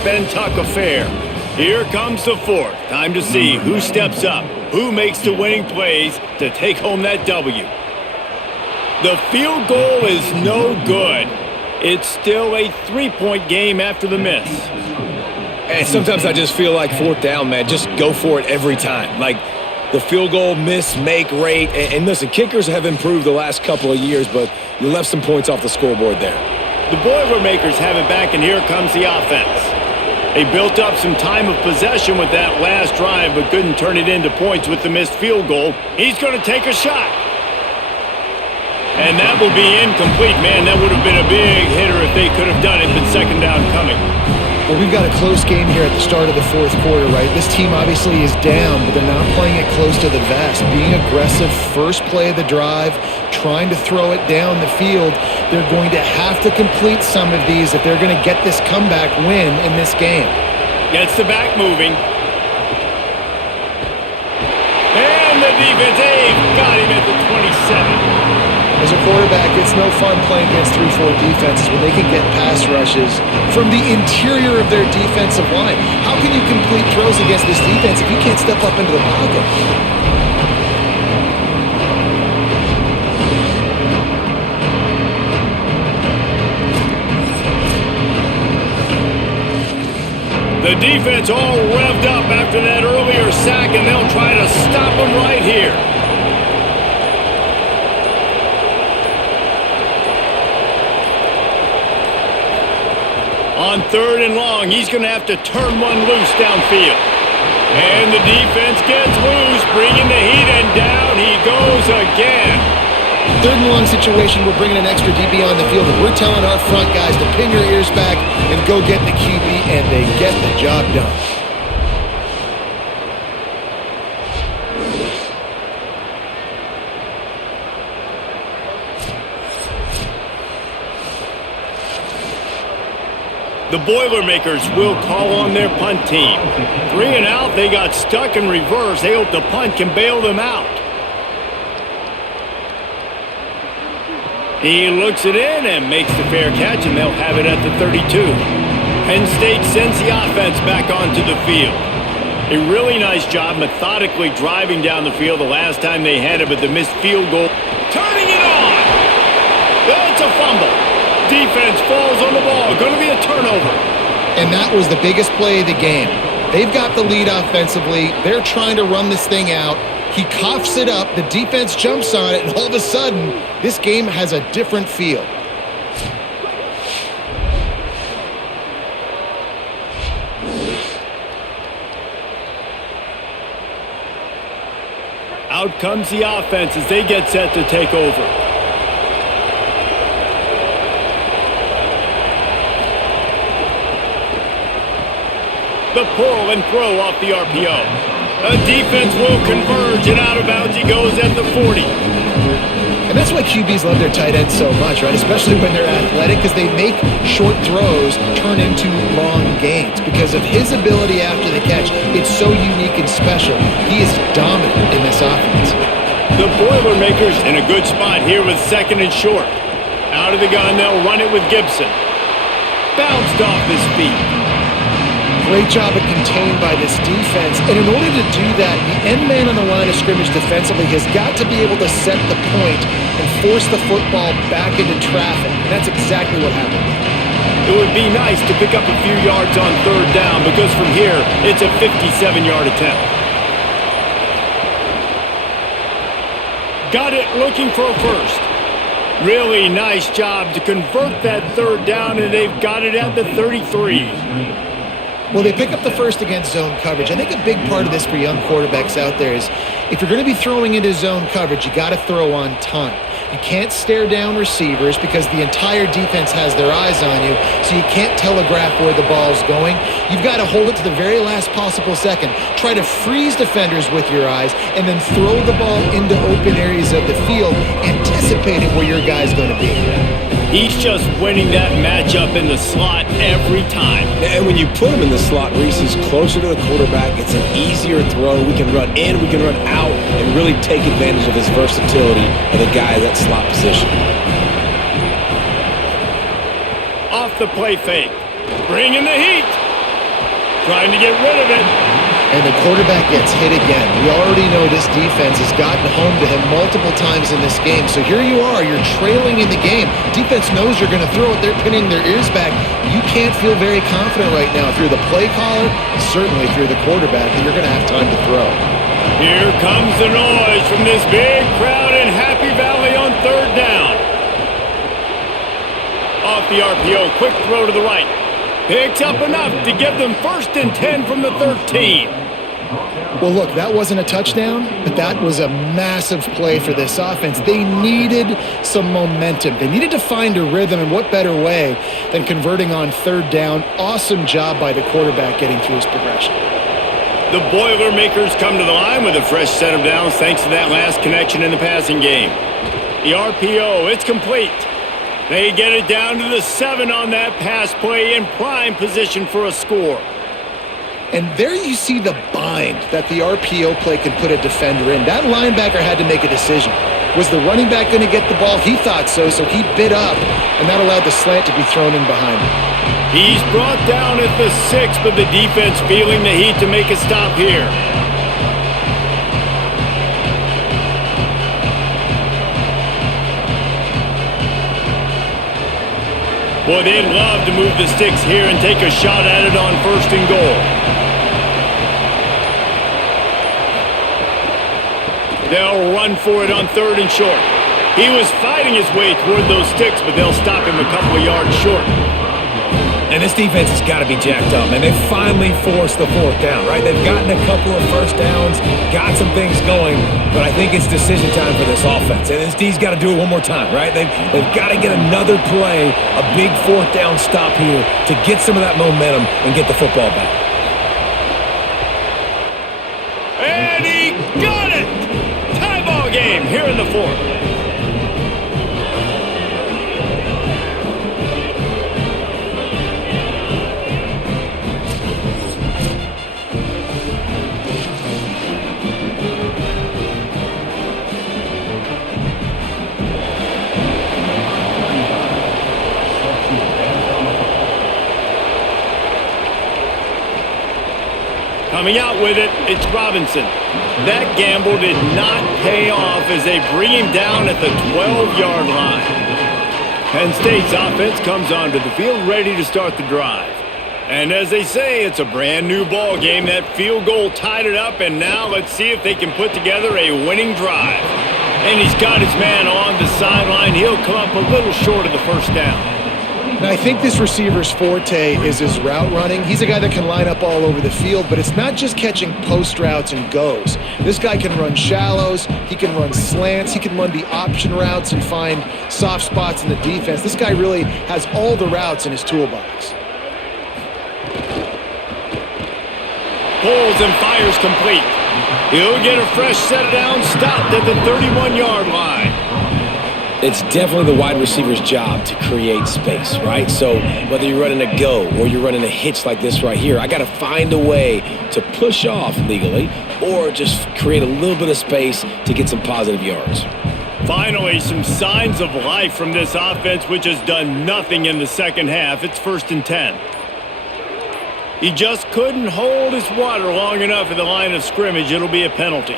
Penn affair. Here comes the fourth. Time to see who steps up, who makes the winning plays to take home that W. The field goal is no good. It's still a three-point game after the miss. And sometimes I just feel like fourth down, man, just go for it every time. Like the field goal miss-make rate. And listen, kickers have improved the last couple of years, but you left some points off the scoreboard there. The Boilermakers have it back, and here comes the offense. They built up some time of possession with that last drive, but couldn't turn it into points with the missed field goal. He's going to take a shot. And that will be incomplete. Man, that would have been a big hitter if they could have done it, but second down coming. Well, we've got a close game here at the start of the fourth quarter, right? This team obviously is down, but they're not playing it close to the vest. Being aggressive, first play of the drive, trying to throw it down the field. They're going to have to complete some of these if they're going to get this comeback win in this game. Gets the back moving. And the defense, got him at the 27. As a quarterback, it's no fun playing against 3-4 defenses when they can get pass rushes from the interior of their defensive line. How can you complete throws against this defense if you can't step up into the pocket? The defense all revved up after that earlier sack, and they'll try to stop them right here. On third and long, he's going to have to turn one loose downfield. And the defense gets loose, bringing the heat, and down he goes again. Third and long situation, we're bringing an extra DB on the field, and we're telling our front guys to pin your ears back and go get the QB, and they get the job done. The Boilermakers will call on their punt team. 3 and out, they got stuck in reverse. They hope the punt can bail them out. He looks it in and makes the fair catch, and they'll have it at the 32. Penn State sends the offense back onto the field. A really nice job methodically driving down the field the last time they had it, but the missed field goal. Turning it on! It's a fumble. Defense falls on the ball. Going to be a turnover. And that was the biggest play of the game. They've got the lead offensively. They're trying to run this thing out. He coughs it up. The defense jumps on it, and all of a sudden, this game has a different feel. Out comes the offense as they get set to take over. The pull and throw off the RPO. A defense will converge, and out of bounds he goes at the 40. And that's why QBs love their tight ends so much, right? Especially when they're athletic, because they make short throws turn into long gains. Because of his ability after the catch, it's so unique and special. He is dominant in this offense. The Boilermakers in a good spot here with second and short. Out of the gun, they'll run it with Gibson. Bounced off his feet. Great job of contained by this defense. And in order to do that, the end man on the line of scrimmage defensively has got to be able to set the point and force the football back into traffic. And that's exactly what happened. It would be nice to pick up a few yards on third down, because from here, it's a 57-yard attempt. Got it, looking for a first. Really nice job to convert that third down, and they've got it at the 33. Well, they pick up the first against zone coverage. I think a big part of this for young quarterbacks out there is if you're going to be throwing into zone coverage, you got to throw on time. You can't stare down receivers because the entire defense has their eyes on you, so you can't telegraph where the ball's going. You've got to hold it to the very last possible second. Try to freeze defenders with your eyes and then throw the ball into open areas of the field, anticipating where your guy's going to be. He's just winning that matchup in the slot every time. And when you put him in the slot, Reese is closer to the quarterback. It's an easier throw. We can run in, we can run out, and really take advantage of his versatility of the guy in that slot position. Off the play fake. Bringing the heat. Trying to get rid of it. And the quarterback gets hit again. We already know this defense has gotten home to him multiple times in this game. So here you are, you're trailing in the game. Defense knows you're going to throw it. They're pinning their ears back. You can't feel very confident right now if you're the play caller, certainly if you're the quarterback, that you're going to have time to throw. Here comes the noise from this big crowd in Happy Valley on third down. Off the RPO, quick throw to the right. Picks up enough to give them 1st and 10 from the 13. Well, look, that wasn't a touchdown, but that was a massive play for this offense. They needed some momentum. They needed to find a rhythm, and what better way than converting on third down. Awesome job by the quarterback getting through his progression. The Boilermakers come to the line with a fresh set of downs thanks to that last connection in the passing game. The RPO, it's complete. They get it down to the 7 on that pass play in prime position for a score. And there you see the bind that the RPO play can put a defender in. That linebacker had to make a decision. Was the running back going to get the ball? He thought so, so he bit up, and that allowed the slant to be thrown in behind him. He's brought down at the 6, but the defense feeling the heat to make a stop here. Boy, they'd love to move the sticks here and take a shot at it on 1st and goal. They'll run for it on 3rd and short. He was fighting his way toward those sticks, but they'll stop him a couple of yards short. And this defense has got to be jacked up, and they finally forced the 4th down, right? They've gotten a couple of first downs, got some things going, but I think it's decision time for this offense. And this D's got to do it one more time, right? They've got to get another play, a big 4th down stop here to get some of that momentum and get the football back. And he got it! Tie ball game here in the 4th. Coming out with it, it's Robinson. That gamble did not pay off as they bring him down at the 12-yard line. Penn State's offense comes onto the field ready to start the drive. And as they say, it's a brand new ball game. That field goal tied it up, and now let's see if they can put together a winning drive. And he's got his man on the sideline. He'll come up a little short of the 1st down. Now, I think this receiver's forte is his route running. He's a guy that can line up all over the field, but it's not just catching post routes and goes. This guy can run shallows, he can run slants, he can run the option routes and find soft spots in the defense. This guy really has all the routes in his toolbox. Pulls and fires complete. He'll get a fresh set of downs stopped at the 31-yard line. It's definitely the wide receiver's job to create space, right? So whether you're running a go or you're running a hitch like this right here, I got to find a way to push off legally or just create a little bit of space to get some positive yards. Finally, some signs of life from this offense, which has done nothing in the second half. It's 1st and 10. He just couldn't hold his water long enough at the line of scrimmage. It'll be a penalty.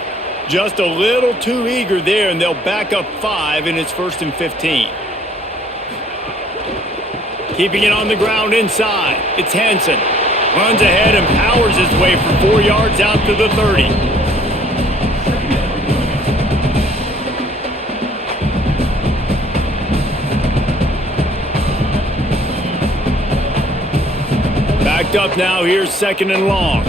Just a little too eager there, and they'll back up 5, and it's 1st and 15. Keeping it on the ground inside. It's Hansen. Runs ahead and powers his way for 4 yards out to the 30. Backed up now. Here's 2nd and long.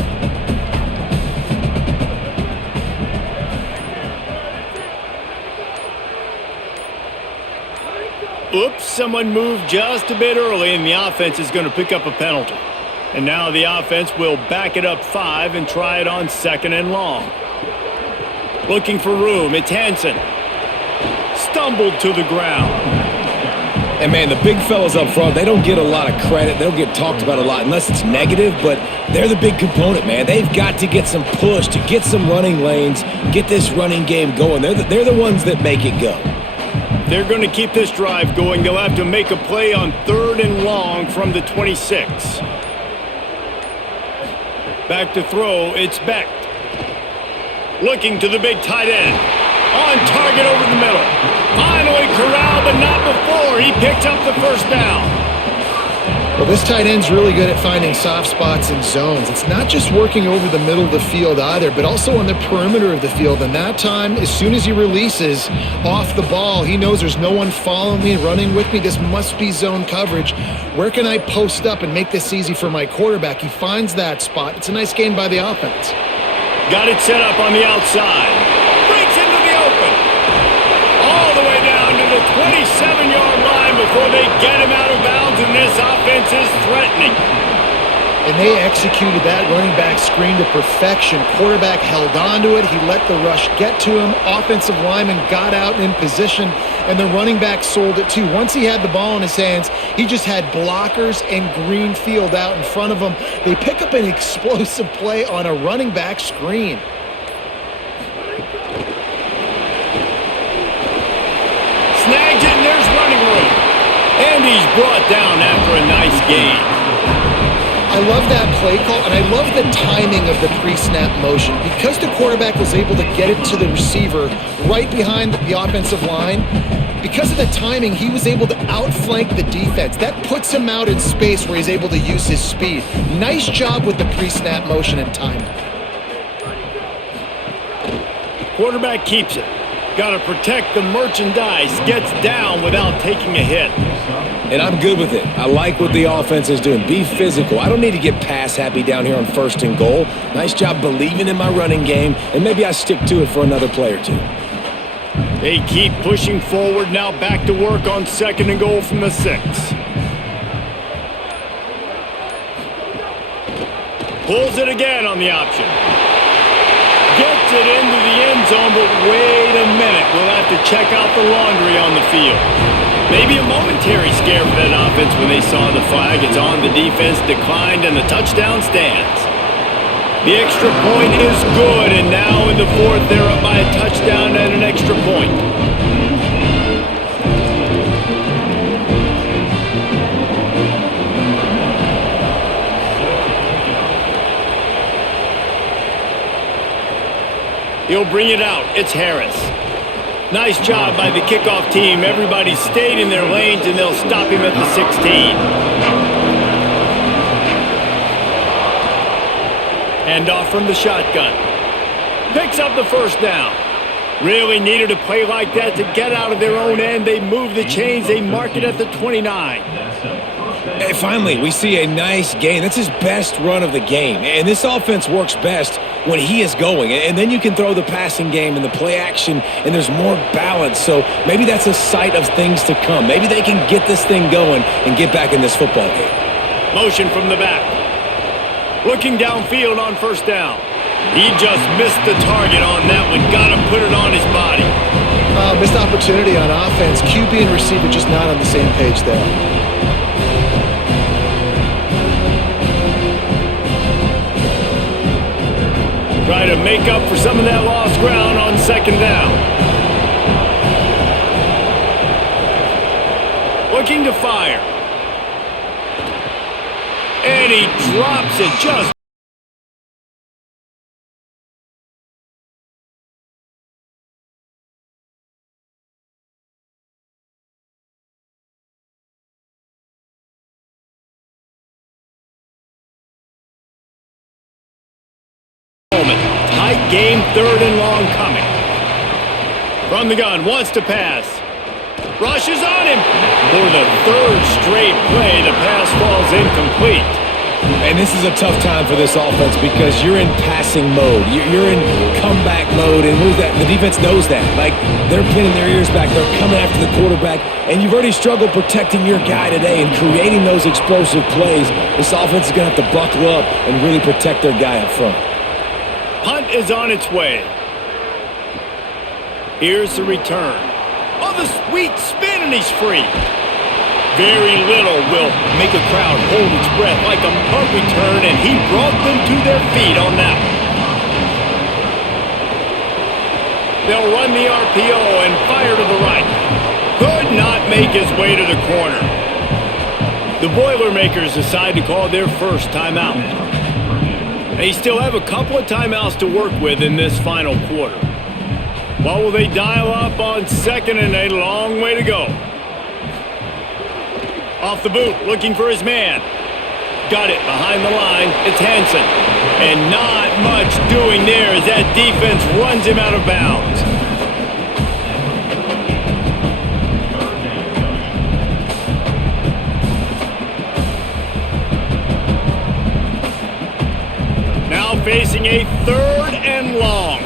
Oops, someone moved just a bit early, and the offense is going to pick up a penalty. And now the offense will back it up 5 and try it on 2nd and long. Looking for room, it's Hansen. Stumbled to the ground. And, man, the big fellas up front, they don't get a lot of credit. They don't get talked about a lot unless it's negative, but they're the big component, man. They've got to get some push, to get some running lanes, get this running game going. They're the ones that make it go. They're going to keep this drive going. They'll have to make a play on 3rd and long from the 26. Back to throw, it's Beck. Looking to the big tight end. On target over the middle. Finally corralled, but not before. He picks up the first down. Well, this tight end's really good at finding soft spots and zones. It's not just working over the middle of the field either, but also on the perimeter of the field. And that time, as soon as he releases off the ball, he knows there's no one following me, running with me. This must be zone coverage. Where can I post up and make this easy for my quarterback? He finds that spot. It's a nice gain by the offense. Got it set up on the outside. Breaks into the open. All the way down to the 27-yard line before they get him out of bounds, and this offense is threatening. And they executed that running back screen to perfection. Quarterback held on to it. He let the rush get to him. Offensive lineman got out in position, and the running back sold it too. Once he had the ball in his hands, he just had blockers and green field out in front of him. They pick up an explosive play on a running back screen. Snags it, and there's running room. And he's brought down after a nice gain. I love that play call, and I love the timing of the pre-snap motion. Because the quarterback was able to get it to the receiver right behind the offensive line, because of the timing, he was able to outflank the defense. That puts him out in space where he's able to use his speed. Nice job with the pre-snap motion and timing. Quarterback keeps it. Got to protect the merchandise. Gets down without taking a hit. And I'm good with it. I like what the offense is doing. Be physical. I don't need to get pass happy down here on 1st and goal. Nice job believing in my running game, and maybe I stick to it for another play or two. They keep pushing forward. Now back to work on 2nd and goal from the 6. Pulls it again on the option. Gets it into the end zone, but wait a minute. We'll have to check out the laundry on the field. Maybe a momentary scare for that offense when they saw the flag. It's on, the defense declined, and the touchdown stands. The extra point is good, and now in the 4th, they're up by a touchdown and an extra point. He'll bring it out. It's Harris. Nice job by the kickoff team. Everybody stayed in their lanes, and they'll stop him at the 16. Hand off from the shotgun. Picks up the first down. Really needed a play like that to get out of their own end. They move the chains. They mark it at the 29. And finally, we see a nice gain. That's his best run of the game. And this offense works best when he is going. And then you can throw the passing game and the play action, and there's more balance. So maybe that's a sight of things to come. Maybe they can get this thing going and get back in this football game. Motion from the back. Looking downfield on 1st down. He just missed the target on that one. Got to put it on his body. Missed opportunity on offense. QB and receiver just not on the same page there. Try to make up for some of that lost ground on 2nd down. Looking to fire. And he drops it just. Tight game, 3rd and long coming. From the gun, wants to pass. Rushes on him. For the 3rd straight play, the pass falls incomplete. And this is a tough time for this offense because you're in passing mode. You're in comeback mode, and the defense knows that. Like, they're pinning their ears back. They're coming after the quarterback, and you've already struggled protecting your guy today and creating those explosive plays. This offense is going to have to buckle up and really protect their guy up front. Punt is on its way. Here's the return. Oh, the sweet spin, and he's free. Very little will make a crowd hold its breath like a punt return, and he brought them to their feet on that one. They'll run the RPO and fire to the right. Could not make his way to the corner. The Boilermakers decide to call their first timeout. They still have a couple of timeouts to work with in this final quarter. What will they dial up on second and a long way to go? Off the boot, looking for his man. Got it behind the line. It's Hansen. And not much doing there as that defense runs him out of bounds. Now facing a third and long.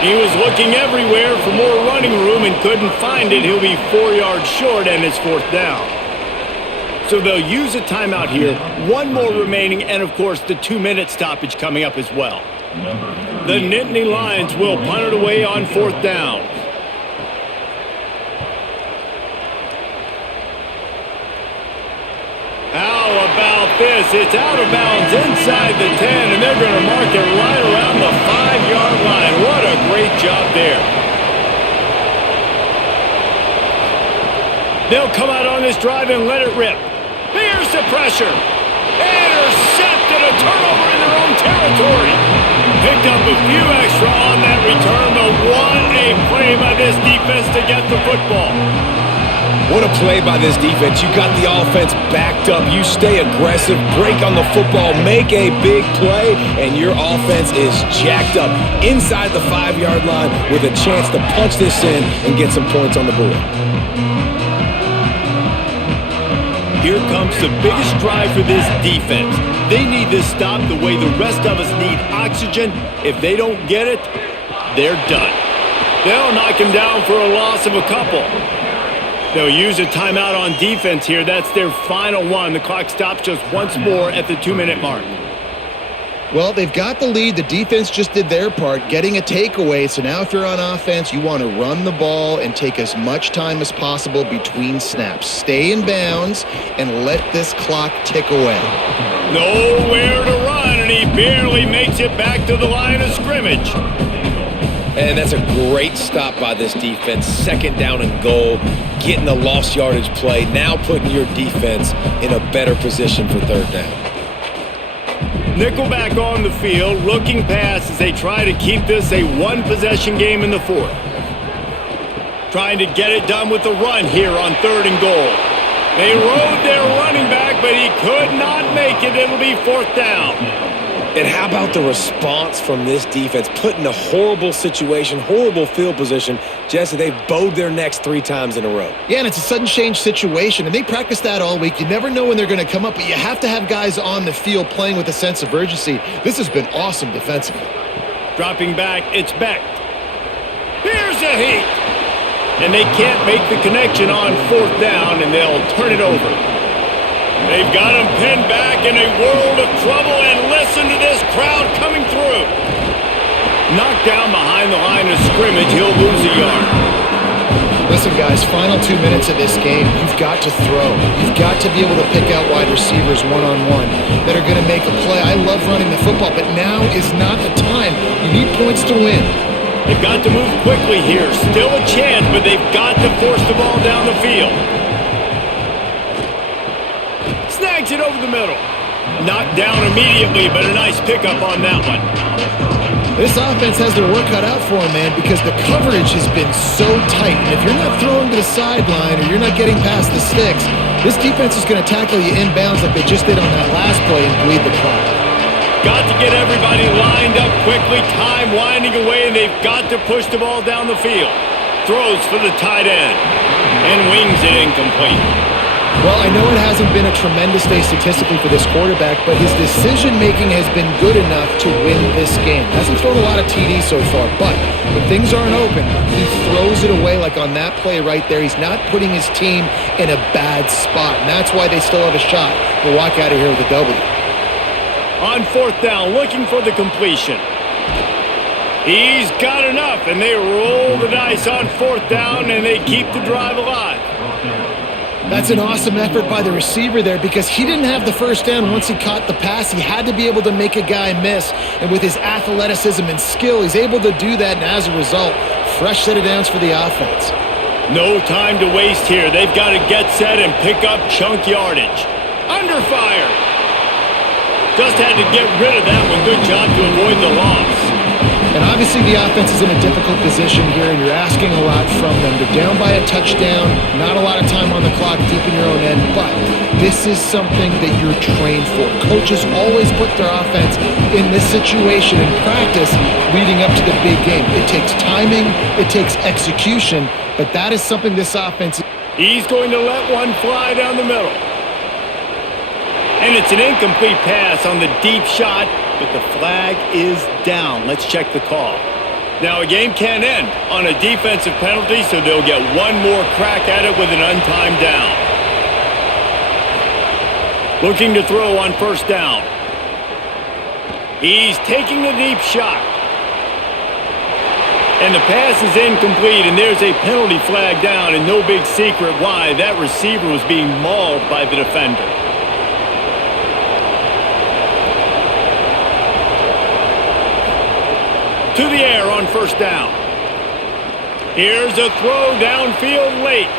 He was looking everywhere for more running room and couldn't find it. He'll be 4 yards short, and it's fourth down. So they'll use a timeout here. One more remaining, and, of course, the 2-minute stoppage coming up as well. The Nittany Lions will punt it away on fourth down. How about this? It's out of bounds inside the 10, and they're going to mark it right around the 5-yard line. What a great job there. They'll come out on this drive and let it rip. Here's the pressure. Intercepted, a turnover in their own territory. Picked up a few extra on that return, but what a play by this defense to get the football. What a play by this defense. You got the offense backed up. You stay aggressive, break on the football, make a big play, and your offense is jacked up inside the 5-yard line with a chance to punch this in and get some points on the board. Here comes the biggest drive for this defense. They need this stop the way the rest of us need oxygen. If they don't get it, they're done. They'll knock him down for a loss of a couple. They'll use a timeout on defense here. That's their final one. The clock stops just once more at the 2-minute mark. Well, they've got the lead. The defense just did their part, getting a takeaway. So now if you're on offense, you want to run the ball and take as much time as possible between snaps. Stay in bounds and let this clock tick away. Nowhere to run, and he barely makes it back to the line of scrimmage. And that's a great stop by this defense. Second down and goal, getting the lost yardage play, now putting your defense in a better position for third down. Nickelback on the field, looking pass as they try to keep this a one-possession game in the fourth. Trying to get it done with the run here on third and goal. They rode their running back, but he could not make it. It'll be fourth down. And how about the response from this defense? Put in a horrible situation, horrible field position. Jesse, they've bowed their necks 3 times in a row. Yeah, and it's a sudden change situation, and they practice that all week. You never know when they're going to come up, but you have to have guys on the field playing with a sense of urgency. This has been awesome defensively. Dropping back, it's Beck. Here's a heat. And they can't make the connection on fourth down, and they'll turn it over. They've got him pinned back in a world of trouble, and listen to this crowd coming through. Knocked down behind the line of scrimmage, he'll lose a yard. Listen, guys, final 2 minutes of this game, you've got to throw. You've got to be able to pick out wide receivers one-on-one that are going to make a play. I love running the football, but now is not the time. You need points to win. They've got to move quickly here. Still a chance, but they've got to force the ball down the field. Snags it over the middle. Knocked down immediately, but a nice pickup on that one. This offense has their work cut out for them, man, because the coverage has been so tight. And if you're not throwing to the sideline or you're not getting past the sticks, this defense is going to tackle you inbounds like they just did on that last play and bleed the clock. Got to get everybody lined up quickly. Time winding away, and they've got to push the ball down the field. Throws for the tight end and wings it incomplete. Well, I know it hasn't been a tremendous day statistically for this quarterback, but his decision-making has been good enough to win this game. Hasn't thrown a lot of TDs so far, but when things aren't open, he throws it away like on that play right there. He's not putting his team in a bad spot, and that's why they still have a shot to walk out of here with a W. On fourth down, looking for the completion. He's got enough, and they roll the dice on fourth down, and they keep the drive alive. That's an awesome effort by the receiver there because he didn't have the first down once he caught the pass. He had to be able to make a guy miss, and with his athleticism and skill, he's able to do that, and as a result, fresh set of downs for the offense. No time to waste here. They've got to get set and pick up chunk yardage. Under fire. Just had to get rid of that one. Good job to avoid the loss. And obviously the offense is in a difficult position here, and you're asking a lot from them. They're down by a touchdown, not a lot of time on the clock deep in your own end, but this is something that you're trained for. Coaches always put their offense in this situation in practice leading up to the big game. It takes timing, it takes execution, but that is something this offense... He's going to let one fly down the middle. And it's an incomplete pass on the deep shot, but the flag is down. Let's check the call. Now a game can end on a defensive penalty, so they'll get one more crack at it with an untimed down. Looking to throw on first down. He's taking the deep shot. And the pass is incomplete, and there's a penalty flag down, and no big secret why. That receiver was being mauled by the defender. To the air on first down. Here's a throw downfield late.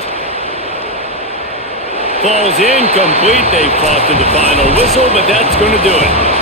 Falls incomplete. They fought to the final whistle, but that's going to do it.